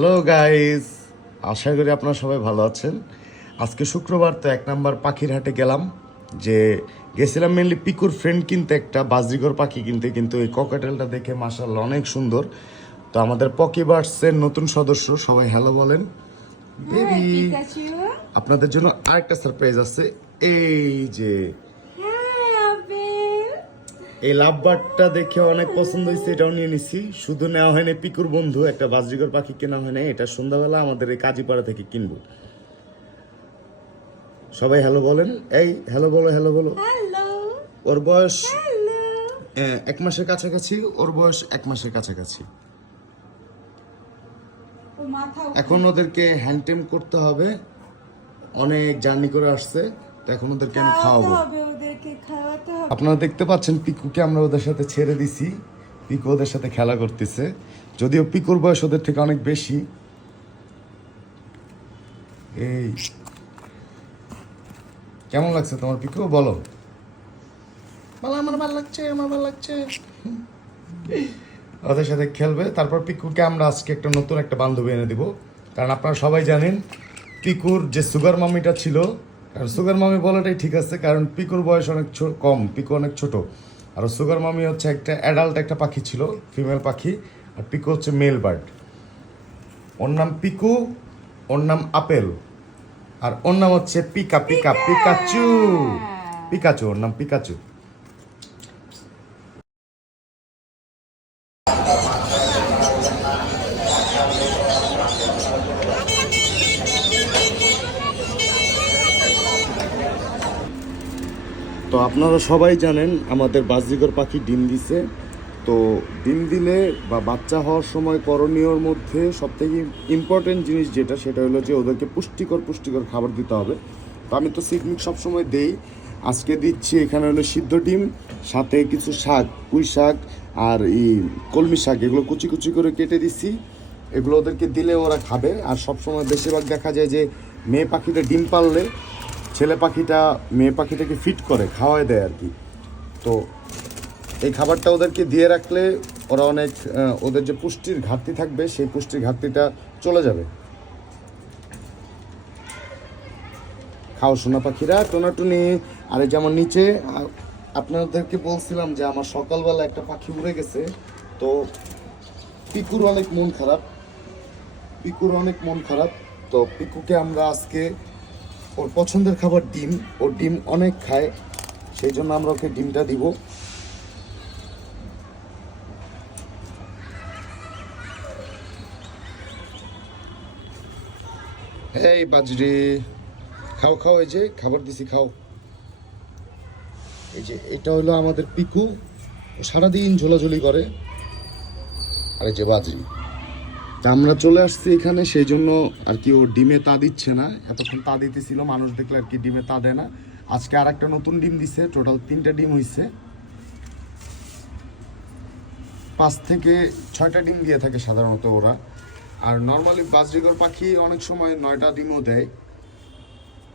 Hello guys, আশা করি আপনারা সবাই ভালো আছেন। আজকে শুক্রবার, তো 1 নম্বর পাখির হাটে গেলাম। গেছিলাম মেনলি পিকুর ফ্রেন্ড কিনতে, একটা বাজরিগর পাখি কিনতে, কিন্তু এই ককাটেলটা দেখে মাশাআল্লাহ অনেক সুন্দর। তো আমাদের পকি বার্ডসের নতুন সদস্য, সবাই হ্যালো বলেন। বেবি, আপনাদের জন্য আরেকটা সারপ্রাইজ আছে। এই যে এই লাভবার্ডটা দেখে অনেক পছন্দ হয়েছে, এটাও নিয়ে নিছি। শুধু নেওয়া হয়নি পিকুর বন্ধু, একটা বাজরিগর পাখি কেনা হয়নি, এটা সন্ধ্যাবেলা আমাদের এই কাজীপাড়া থেকে কিনবো। সবাই হ্যালো বলেন, এই হ্যালো বলো, হ্যালো বলো। ওর বয়স 1 মাসের কাছাকাছি, ওর বয়স 1 মাসের কাছাকাছি। এখন ওদেরকে হ্যান্ডটেম করতে হবে, অনেক জার্নি করে আসছে, তো এখন ওদেরকে আমি খাওয়াবো। আপনারা দেখতে পাচ্ছেন পিকুকে আমরা ওদের সাথে ছেড়ে দিছি, পিকু ওদের সাথে খেলা করতেছে, যদিও পিকুর বয়স ওদের থেকে অনেক বেশি। এই কেমন লাগছে তোমার পিকু, বলো। আমার ভালো লাগছে, আমার ভালো লাগছে। ওদের সাথে খেলবে, তারপর পিকুকে আমরা আজকে একটা নতুন একটা বান্ধবী এনে দিব। কারণ আপনারা সবাই জানেন পিকুর যে সুগার মামিটা ছিল, কারণ সুগার মামি বলাটাই ঠিক আছে, কারণ পিকুর বয়স অনেক কম, পিকু অনেক ছোট। আর সুগার মামি হচ্ছে একটা অ্যাডাল্ট একটা পাখি ছিল, ফিমেল পাখি। আর পিকু হচ্ছে মেল বার্ড। ওর নাম পিকু, ওর নাম আপেল, আর ওর নাম হচ্ছে পিকাচু। পিকাচু, ওর নাম পিকাচু। তো আপনারা সবাই জানেন আমাদের বাজরিগর পাখি ডিম দিছে। তো ডিম দিলে বা বাচ্চা হওয়ার সময় করণীয়র মধ্যে সবথেকে ইম্পর্টেন্ট জিনিস যেটা, সেটা হলো যে ওদেরকে পুষ্টিকর খাবার দিতে হবে। তো আমি তো সিডমিক সবসময় দেই, আজকে দিচ্ছি এখানে হলো সিদ্ধ ডিম, সাথে কিছু শাক, পুঁই শাক আর কলমি শাক, এগুলো কুচি কুচি করে কেটে দিচ্ছি। এগুলো ওদেরকে দিলে ওরা খাবে। আর সবসময় বেশিরভাগ দেখা যায় যে মেয়ে পাখিটা ডিম পারলে ছেলে পাখিটা মেয়ে পাখিটাকে ফিট করে খাওয়ায় দেয় আর কি। তো এই খাবারটা ওদেরকে দিয়ে রাখলে ওরা অনেক, ওদের যে পুষ্টির ঘাটতি থাকবে সেই পুষ্টির ঘাটতিটা চলে যাবে। খাও সোনা পাখিরা, টোনাটুনি। আর এই যেমন নিচে আপনাদেরকে বলছিলাম যে আমার সকালবেলা একটা পাখি উড়ে গেছে, তো পিকুর অনেক মন খারাপ। তো পিকুকে আমরা আজকে, ওর পছন্দের খাবার ডিম, ওর ডিম অনেক খায়, সেই জন্য আমরা ওকে ডিমটা দিব। এই বাজরি, খাও, এই যে খাবার দিছি, খাও। এই যে এটা হলো আমাদের পিকু, সারাদিন ঝোলাঝুলি করে। আর এই যে বাজরি, তা আমরা চলে আসছি এখানে, সেই জন্য আর কি ও ডিমে তা দিচ্ছে না। এতক্ষণ তা দিতেছিল, মানুষ দেখলে আর কি ডিমে তা দেয় না। আজকে আর একটা নতুন ডিম দিছে, টোটাল 3টা ডিম হয়েছে। 5 থেকে 6টা ডিম দিয়ে থাকে সাধারণত ওরা। আর নর্মালি বাজরিগর পাখি অনেক সময় 9টা ডিমও দেয়।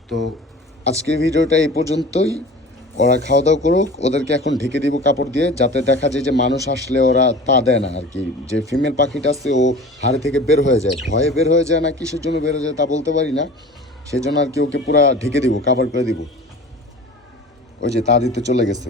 তো আজকের ভিডিওটা এই পর্যন্তই। ওরা খাওয়া দাওয়া করুক, ওদেরকে এখন ঢেকে দিব কাপড় দিয়ে, যাতে দেখা যায় যে মানুষ আসলে ওরা তা দেয় না আর কি। যে ফিমেল পাখিটা আছে ও হাড়ি থেকে বের হয়ে যায়, ভয়ে বের হয়ে যায় না কিসের জন্য বের হয়ে যায় তা বলতে পারি না, সেই জন্য আর কি ওকে পুরা ঢেকে দিব, কাভার করে দিব। ওই যে তা দিতে চলে গেছে।